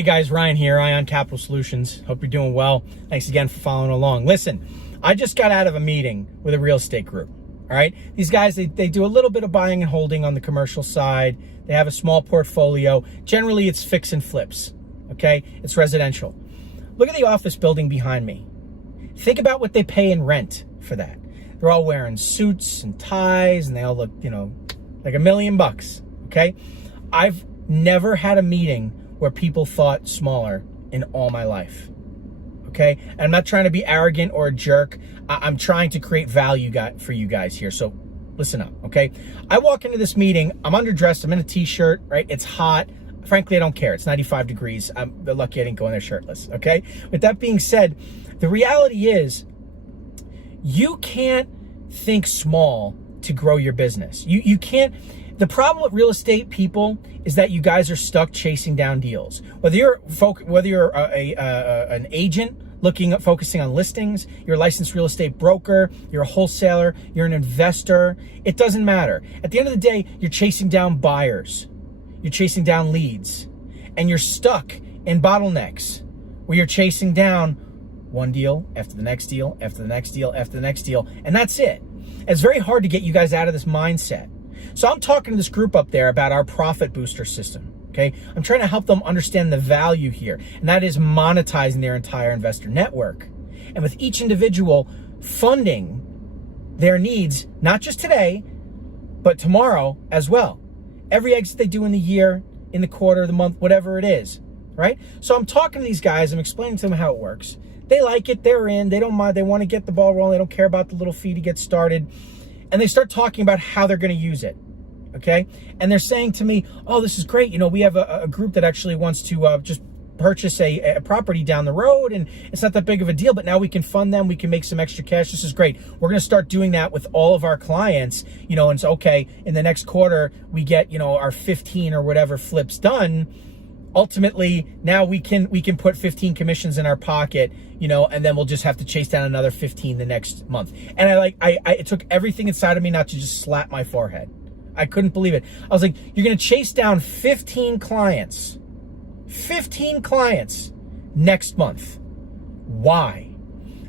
Hey guys, Ryan here, Ion Capital Solutions. Hope you're doing well. Thanks again for following along. Listen, I just got out of a meeting with a real estate group. All right, these guys, they do a little bit of buying and holding on the commercial side. They have a small portfolio. Generally, it's fix and flips. Okay, it's residential. Look at the office building behind me. Think about what they pay in rent for that. They're all wearing suits and ties, and they all look, like $1 million. Okay, I've never had a meeting where people thought smaller in all my life. Okay, and I'm not trying to be arrogant or a jerk. I'm trying to create value for you guys here. So listen up, okay? I walk into this meeting, I'm underdressed, I'm in a t-shirt, right? It's hot. Frankly, I don't care. It's 95 degrees. I'm lucky I didn't go in there shirtless, okay? With that being said, the reality is you can't think small to grow your business. You can't. The problem with real estate people is that you guys are stuck chasing down deals. Whether you're an agent focusing on listings, you're a licensed real estate broker, you're a wholesaler, you're an investor, it doesn't matter. At the end of the day, you're chasing down buyers, you're chasing down leads, and you're stuck in bottlenecks where you're chasing down one deal after the next deal, after the next deal, after the next deal, and that's it. It's very hard to get you guys out of this mindset. So I'm talking to this group up there about our profit booster system, okay? I'm trying to help them understand the value here, and that is monetizing their entire investor network. And with each individual funding their needs, not just today, but tomorrow as well. Every exit they do in the year, in the quarter, the month, whatever it is, right? So I'm talking to these guys, I'm explaining to them how it works. They like it, they're in, they don't mind, they want to get the ball rolling, they don't care about the little fee to get started. And they start talking about how they're going to use it, okay? And they're saying to me, oh, this is great. We have a group that actually wants to just purchase a property down the road, and it's not that big of a deal, but now we can fund them. We can make some extra cash. This is great. We're going to start doing that with all of our clients, and it's okay. In the next quarter, we get, our 15 or whatever flips done. Ultimately, now we can put 15 commissions in our pocket, and then we'll just have to chase down another 15 the next month. And it took everything inside of me not to just slap my forehead. I couldn't believe it. I was like, you're going to chase down 15 clients next month. Why?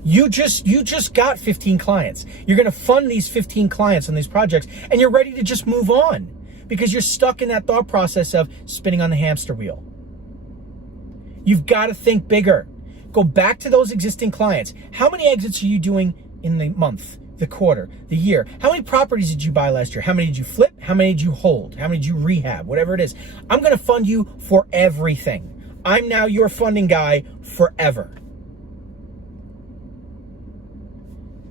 You just got 15 clients. You're going to fund these 15 clients on these projects, and you're ready to just move on because you're stuck in that thought process of spinning on the hamster wheel. You've got to think bigger. Go back to those existing clients. How many exits are you doing in the month, the quarter, the year? How many properties did you buy last year? How many did you flip? How many did you hold? How many did you rehab? Whatever it is. I'm going to fund you for everything. I'm now your funding guy forever.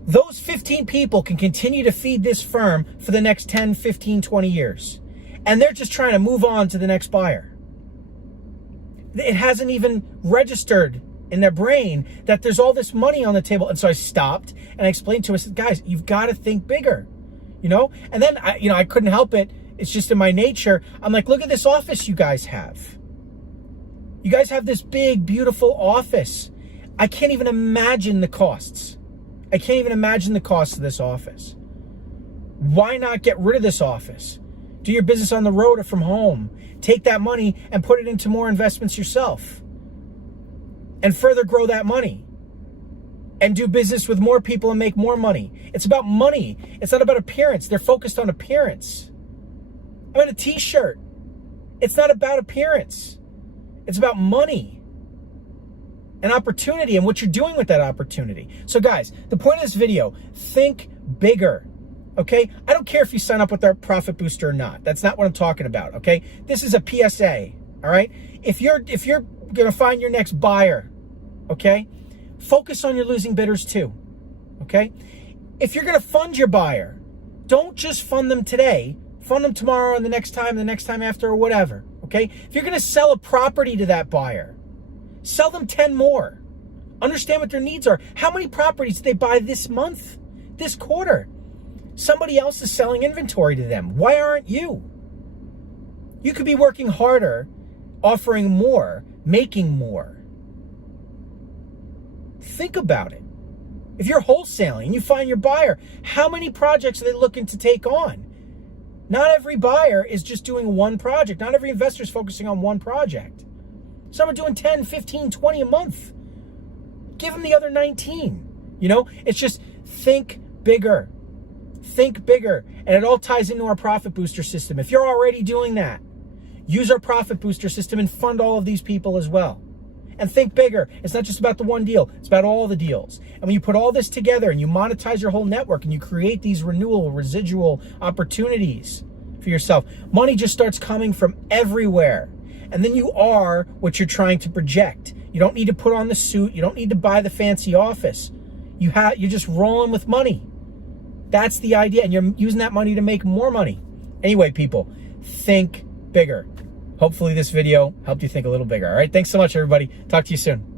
Those 15 people can continue to feed this firm for the next 10, 15, 20 years. And they're just trying to move on to the next buyer. It hasn't even registered in their brain that there's all this money on the table. And so I stopped and I explained to us, guys, you've got to think bigger, And then, I couldn't help it. It's just in my nature. I'm like, look at this office you guys have. You guys have this big, beautiful office. I can't even imagine the costs. I can't even imagine the cost of this office. Why not get rid of this office? Do your business on the road or from home. Take that money and put it into more investments yourself. And further grow that money. And do business with more people and make more money. It's about money. It's not about appearance. They're focused on appearance. I'm in a t-shirt. It's not about appearance. It's about money. And opportunity and what you're doing with that opportunity. So guys, the point of this video, think bigger. Okay? I don't care if you sign up with our profit booster or not. That's not what I'm talking about, okay? This is a PSA, all right? If you're going to find your next buyer, okay? Focus on your losing bidders too, okay? If you're going to fund your buyer, don't just fund them today. Fund them tomorrow and the next time after or whatever, okay? If you're going to sell a property to that buyer, sell them 10 more. Understand what their needs are. How many properties did they buy this month, this quarter? Somebody else is selling inventory to them. Why aren't you? You could be working harder, offering more, making more. Think about it. If you're wholesaling and you find your buyer, how many projects are they looking to take on? Not every buyer is just doing one project. Not every investor is focusing on one project. Some are doing 10, 15, 20 a month. Give them the other 19. You know, it's just think bigger. Think bigger. And it all ties into our profit booster system. If you're already doing that, use our profit booster system and fund all of these people as well. And think bigger. It's not just about the one deal. It's about all the deals. And when you put all this together and you monetize your whole network and you create these renewal, residual opportunities for yourself, money just starts coming from everywhere. And then you are what you're trying to project. You don't need to put on the suit. You don't need to buy the fancy office. You're just rolling with money. That's the idea. And you're using that money to make more money. Anyway, people, think bigger. Hopefully this video helped you think a little bigger. All right. Thanks so much, everybody. Talk to you soon.